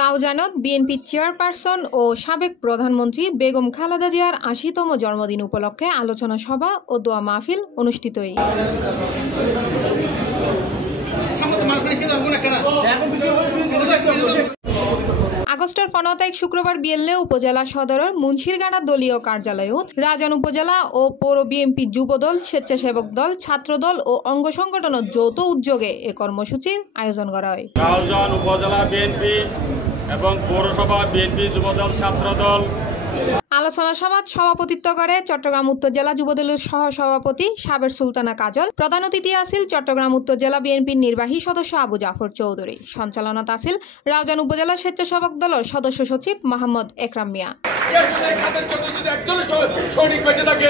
রাউজানত BNP chairperson ও সাবেক প্রধানমন্ত্রী বেগম খালেদা জিয়ার ৮০তম জন্মদিন উপলক্ষে আলোচনা সভা ও দোয়া মাহফিল অনুষ্ঠিত। আগস্টের 15 তারিখ শুক্রবার বিএলএ উপজেলা সদরের মুন্সিরগাড়া দলীয় কার্যালয়ত রাউজান উপজেলা ও পৌর বিএনপি যুবদল, স্বেচ্ছাসেবক দল, ছাত্রদল ও অঙ্গ সংগঠনের যৌথ উদ্যোগে এ কর্মসূচির আয়োজন করা হয়। রাউজান উপজেলা বিএনপি এবং পৌরসভা বিএনপি যুবদল, ছাত্রদল আলোচনা সভায় সভাপতিত্ব করে চট্টগ্রাম উত্তর জেলা যুবদলের সহ সভাপতি সাবের সুলতানা কাজল। প্রধান অতিথি আছিল চট্টগ্রাম উত্তর জেলা বিএনপির নির্বাহী সদস্য আবু জাফর চৌধুরী। সঞ্চালনাত আছিল রাউজান উপজেলা স্বেচ্ছাসেবক দলের সদস্য সচিব মোহাম্মদ একরাম মিয়া। সৈনিক বেঁচে থাকে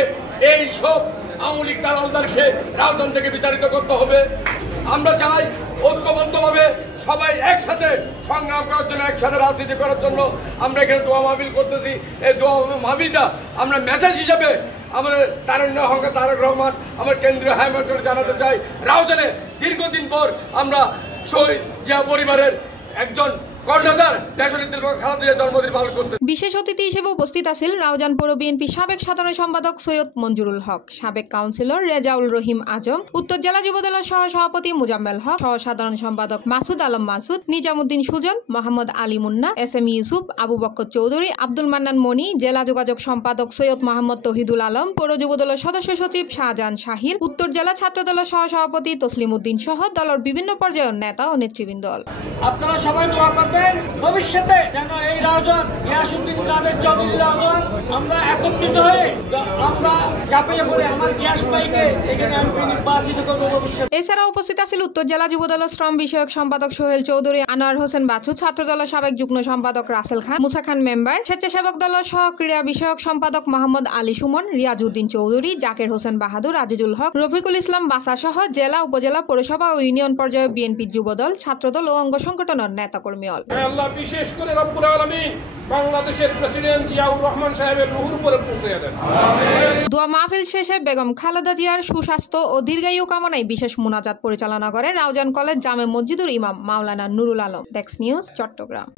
এই সব আওয়ামী লীগ দালালদেরকে রাউজান থেকে বিতাড়িত করতে হবে। আমরা চাই ঐক্যবদ্ধভাবে সবাই একসাথে সংগ্রাম করার জন্য, একসাথে রাজনীতি করার জন্য আমরা এখানে দোয়া মাহফিল করতেছি। এই দোয়া মাহফিলটা আমরা মেসেজ হিসাবে আমাদের তারুণ্য হঙ্কা তারেক রহমান আমার কেন্দ্রীয় হাইকমান্ডকে জানাতে চাই, রাউজানে দীর্ঘদিন পর আমরা শহীদ জিয়া পরিবারের একজন বিশেষ অতিথি হিসেবে উপস্থিত আছেন রাউজান পৌর বিএনপি সাবেক সাধারণ সম্পাদক সৈয়দ মঞ্জুরুল হক, সাবেক কাউন্সিলর রেজাউল রহিম আজম, উত্তর জেলা যুবদলের সহ সভাপতি মুজাম্মেল হক, সহ সাধারণ সম্পাদক মাসুদ আলম মাসুদ, নিজামুদ্দিন সুজন, মোহাম্মদ আলী মুন্না, SM ইউসুফ, আবু বক্কর চৌধুরী, আব্দুল মান্নান মনি, জেলা যোগাযোগ সম্পাদক সৈয়দ মোহাম্মদ তহিদুল আলম, পৌর যুবদলের সদস্য সচিব শাহজাহান শাহির, উত্তর জেলা ছাত্র দলের সহ সভাপতি তসলিম উদ্দিন সহ দলের বিভিন্ন পর্যায়ের নেতা ও নেতৃবৃন্দ। আপনারা সবাই দোয়া করবেন ভবিষ্যতে যেন এই রাউজান গিয়াসউদ্দিন কাদের চৌধুরী রাউজান আমরা একত্রিত হয়ে আমরা চাপিয়ে পড়ে আমার গ্যাস পাইকে এখানে এমপি নির্বাচিত করব ভবিষ্যতে। এছাড়া উপস্থিত আছেন উত্তর জেলা যুবদলের শ্রম বিষয়ক সম্পাদক সোহেল চৌধুরী, আনোয়ার হোসেন বাছু, ছাত্র দলের সাবেক যুগ্ম সম্পাদক রাসেল খান, মুসা খান মেম্বার, স্বেচ্ছাসেবক দলের সহ ক্রীড়া বিষয়ক সম্পাদক মোহাম্মদ আলী সুমন, রিয়াজউদ্দিন চৌধুরী, জাকের হোসেন বাহাদুর, আজিজুল হক, রফিকুল ইসলাম বাসা সহ জেলা, উপজেলা, পৌরসভা ও ইউনিয়ন পর্যায়ে বিএনপি যুবদল, ছাত্রদল ও অঙ্গ সংগঠনের নেতাকর্মী। আল্লাহ বিশেষ করে রব্বুল আলামিন বাংলাদেশের প্রেসিডেন্ট জিয়াউর রহমান সাহেবের রুহুর উপরে পৌঁছে দেন। দোয়া মাহফিল শেষে বেগম খালেদা জিয়ার সুস্বাস্থ্য ও দীর্ঘায়ু কামনায় বিশেষ মুনাজাত পরিচালনা করে রাউজান কলেজ জামে মসজিদুর ইমাম মাওলানা নুরুল আলম। Desk news, Chittagong.